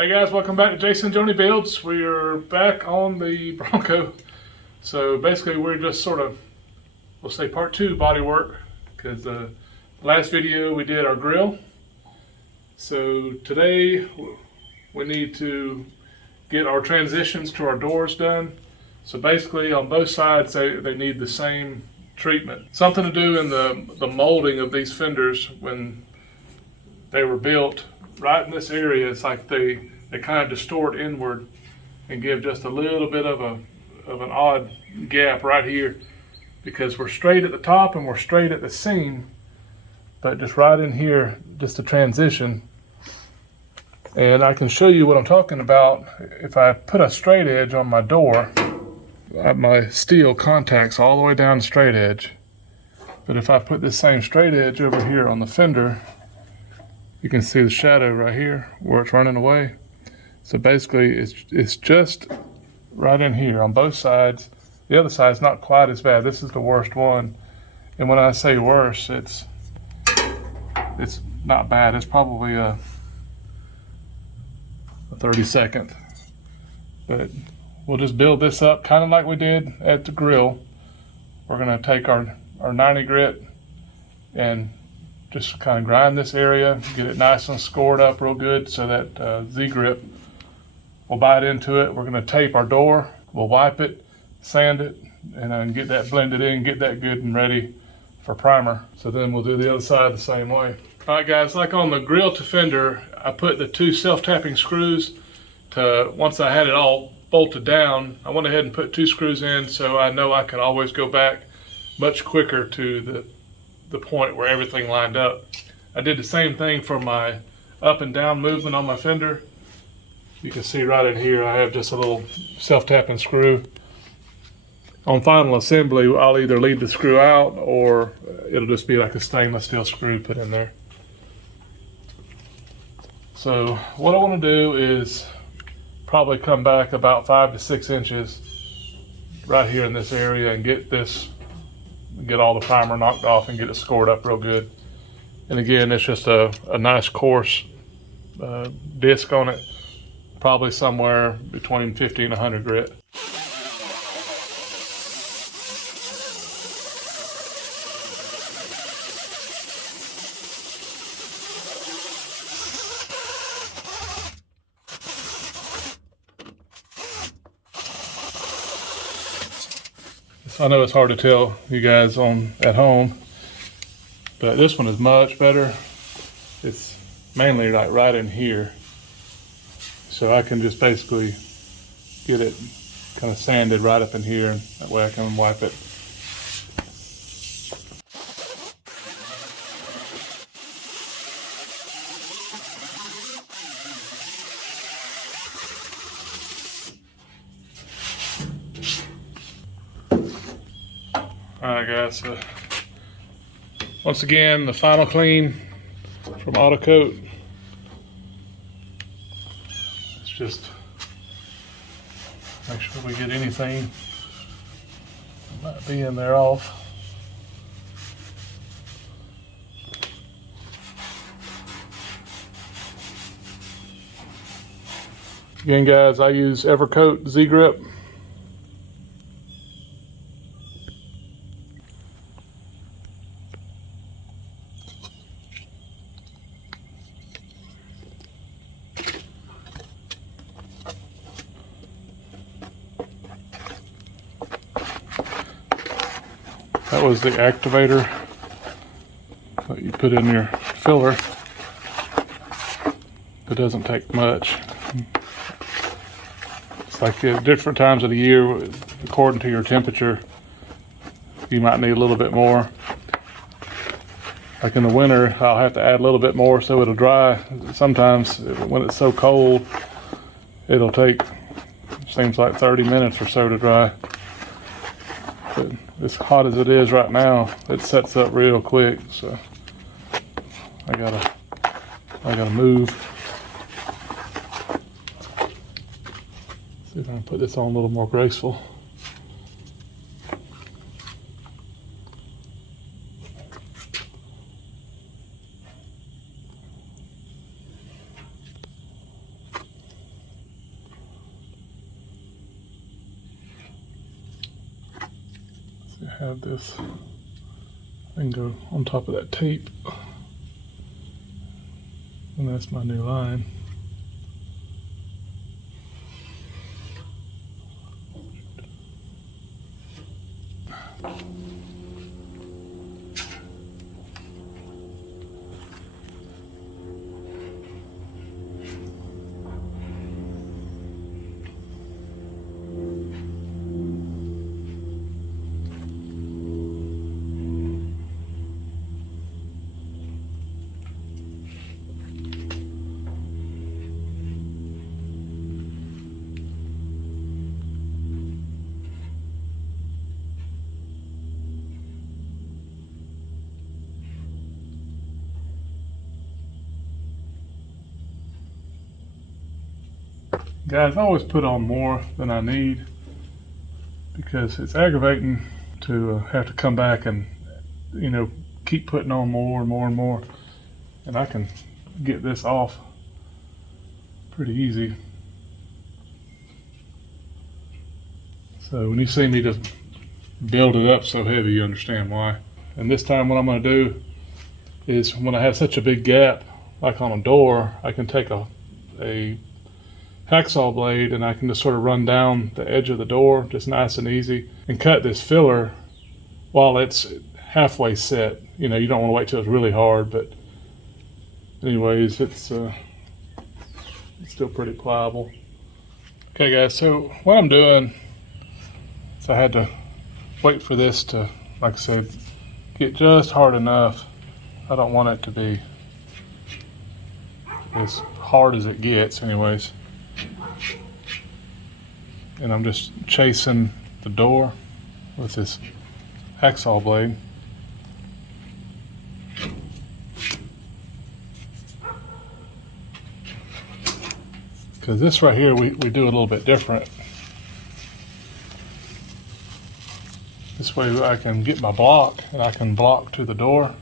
Hey guys, welcome back to Jason Joni Builds. We are back on the Bronco. So basically we're just sort of, we'll say part two body work, because the last video we did our grill. So today we need to get our transitions to our doors done. So basically on both sides they need the same treatment. Something to do in the molding of these fenders when they were built. Right in this area, it's like they kind of distort inward and give just a little bit of an odd gap right here, because we're straight at the top and we're straight at the seam, but just right in here, just a transition. And I can show you what I'm talking about. If I put a straight edge on my door, my steel contacts all the way down the straight edge. But if I put this same straight edge over here on the fender, you can see the shadow right here where it's running away. So basically it's just right in here on both sides. The other side's not quite as bad. This is the worst one. And when I say worse, it's not bad. It's probably a 32nd. But we'll just build this up kind of like we did at the grill. We're gonna take our 90 grit and just kind of grind this area, get it nice and scored up real good so that Z-grip will bite into it. We're going to tape our door, we'll wipe it, sand it, and then get that blended in, get that good and ready for primer. So then we'll do the other side the same way. All right guys, like on the grill to fender, I put the 2 self-tapping screws to, once I had it all bolted down, I went ahead and put 2 screws in so I know I can always go back much quicker to the point where everything lined up. I did the same thing for my up and down movement on my fender. You can see right in here I have just a little self-tapping screw. On final assembly, I'll either leave the screw out or it'll just be like a stainless steel screw put in there. So what I want to do is probably come back about 5 to 6 inches right here in this area and get all the primer knocked off and get it scored up real good. And again, it's just a nice coarse disc on it, probably somewhere between 50 and 100 grit. I know it's hard to tell you guys at home, but this one is much better. It's mainly like right in here. So I can just basically get it kind of sanded right up in here, and that way I can wipe it. Alright guys, so once again, the final clean from Auto Coat. Let's just make sure we get anything that might be in there off. Again guys, I use Evercoat Z-Grip. That was the activator that you put in your filler. It doesn't take much. It's like at different times of the year, according to your temperature, you might need a little bit more. Like in the winter, I'll have to add a little bit more so it'll dry. Sometimes when it's so cold, it'll take, seems like 30 minutes or so to dry. But as hot as it is right now, it sets up real quick, so I gotta move. See if I can put this on a little more graceful. have this, I can go on top of that tape. And that's my new line. Guys, I always put on more than I need because it's aggravating to have to come back and, you know, keep putting on more and more and more. And I can get this off pretty easy. So when you see me just build it up so heavy, you understand why. And this time what I'm going to do is when I have such a big gap, like on a door, I can take a hacksaw blade and I can just sort of run down the edge of the door, just nice and easy, and cut this filler while it's halfway set. You know, you don't want to wait till it's really hard, but anyways, it's still pretty pliable. Okay guys, so what I'm doing is I had to wait for this to, like I said, get just hard enough. I don't want it to be as hard as it gets anyways. And I'm just chasing the door with this hacksaw blade. Because this right here, we do a little bit different. This way I can get my block and I can block to the door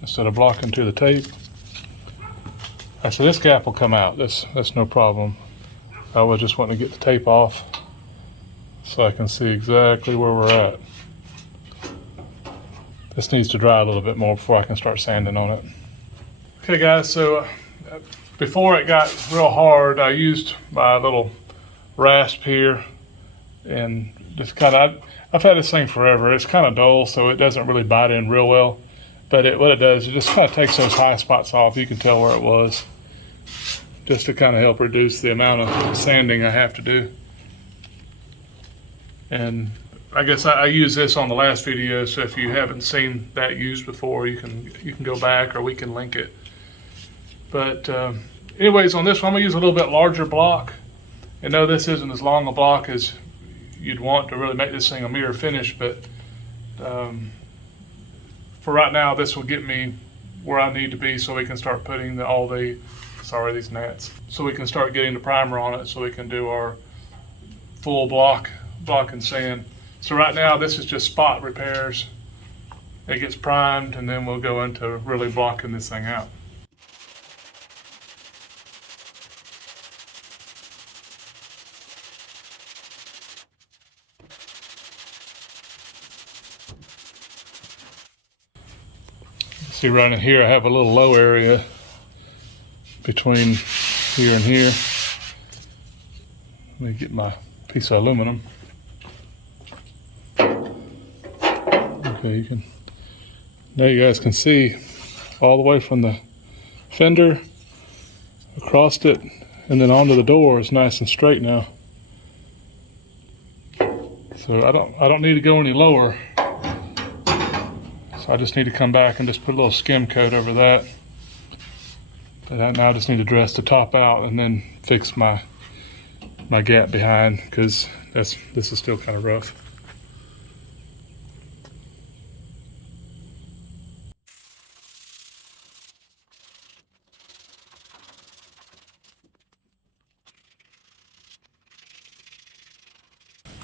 instead of blocking to the tape. So this gap will come out, that's no problem. I was just wanting to get the tape off so I can see exactly where we're at. This needs to dry a little bit more before I can start sanding on it. Okay guys, so before it got real hard, I used my little rasp here and just kind of, I've had this thing forever. It's kind of dull, so it doesn't really bite in real well. But what it does, it just kind of takes those high spots off. You can tell where it was, just to kind of help reduce the amount of sanding I have to do. And I guess I used this on the last video, so if you haven't seen that used before, you can go back or we can link it. But anyways, on this one, I'm gonna use a little bit larger block. And no, this isn't as long a block as you'd want to really make this thing a mirror finish, but for right now, this will get me where I need to be so we can start putting these gnats. So we can start getting the primer on it so we can do our full block and sand. So right now, this is just spot repairs. It gets primed and then we'll go into really blocking this thing out. See right in here, I have a little low area between here and here. Let me get my piece of aluminum. Okay, now you guys can see all the way from the fender across it and then onto the door is nice and straight now. So I don't need to go any lower. So I just need to come back and just put a little skim coat over that. But now I just need to dress the top out and then fix my gap behind, because this is still kind of rough.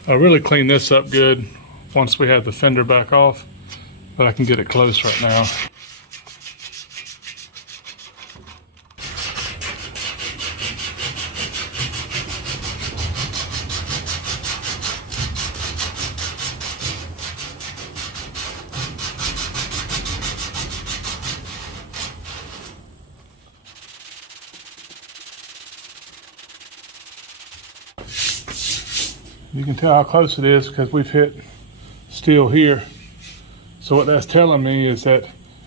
I really clean this up good once we have the fender back off, but I can get it close right now. You can tell how close it is because we've hit steel here. So what that's telling me is that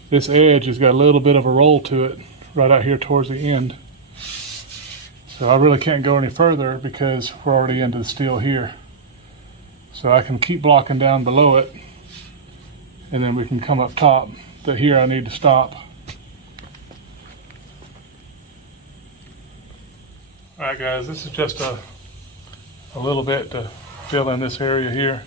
this edge has got a little bit of a roll to it right out here towards the end. So I really can't go any further because we're already into the steel here. So I can keep blocking down below it, and then we can come up top. But here I need to stop. Alright guys, this is just a little bit to fill in this area here.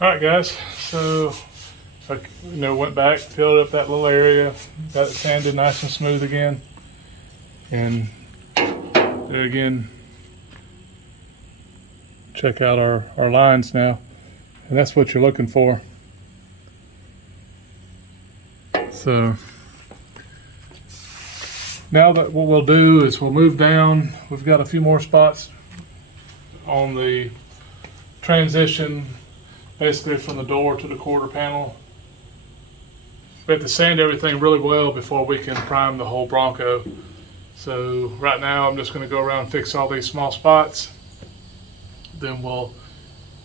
Alright guys, so I went back, filled up that little area, got it sanded nice and smooth again, and there again, check out our lines now, and that's what you're looking for. So now that what we'll do is we'll move down. We've got a few more spots on the transition, basically from the door to the quarter panel. We have to sand everything really well before we can prime the whole Bronco. So right now I'm just going to go around and fix all these small spots. Then we'll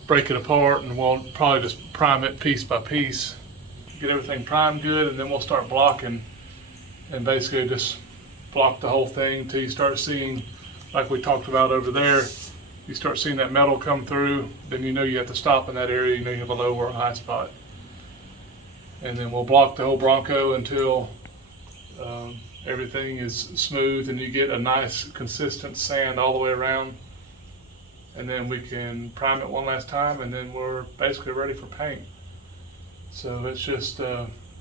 break it apart and we'll probably just prime it piece by piece. Get everything primed good, and then we'll start blocking and basically just block the whole thing until you start seeing, like we talked about over there, you start seeing that metal come through, then you know you have to stop in that area, you know you have a low or a high spot. And then we'll block the whole Bronco until everything is smooth and you get a nice consistent sand all the way around. And then we can prime it one last time, and then we're basically ready for paint. So it's just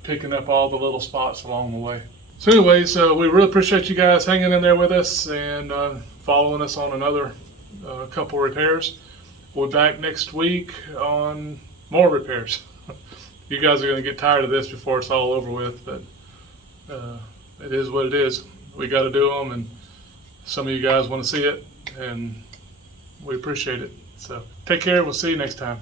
picking up all the little spots along the way. So anyways, we really appreciate you guys hanging in there with us and following us on another couple repairs. We'll be back next week on more repairs. You guys are going to get tired of this before it's all over with, but it is what it is. We got to do them, and some of you guys want to see it, and we appreciate it. So take care. We'll see you next time.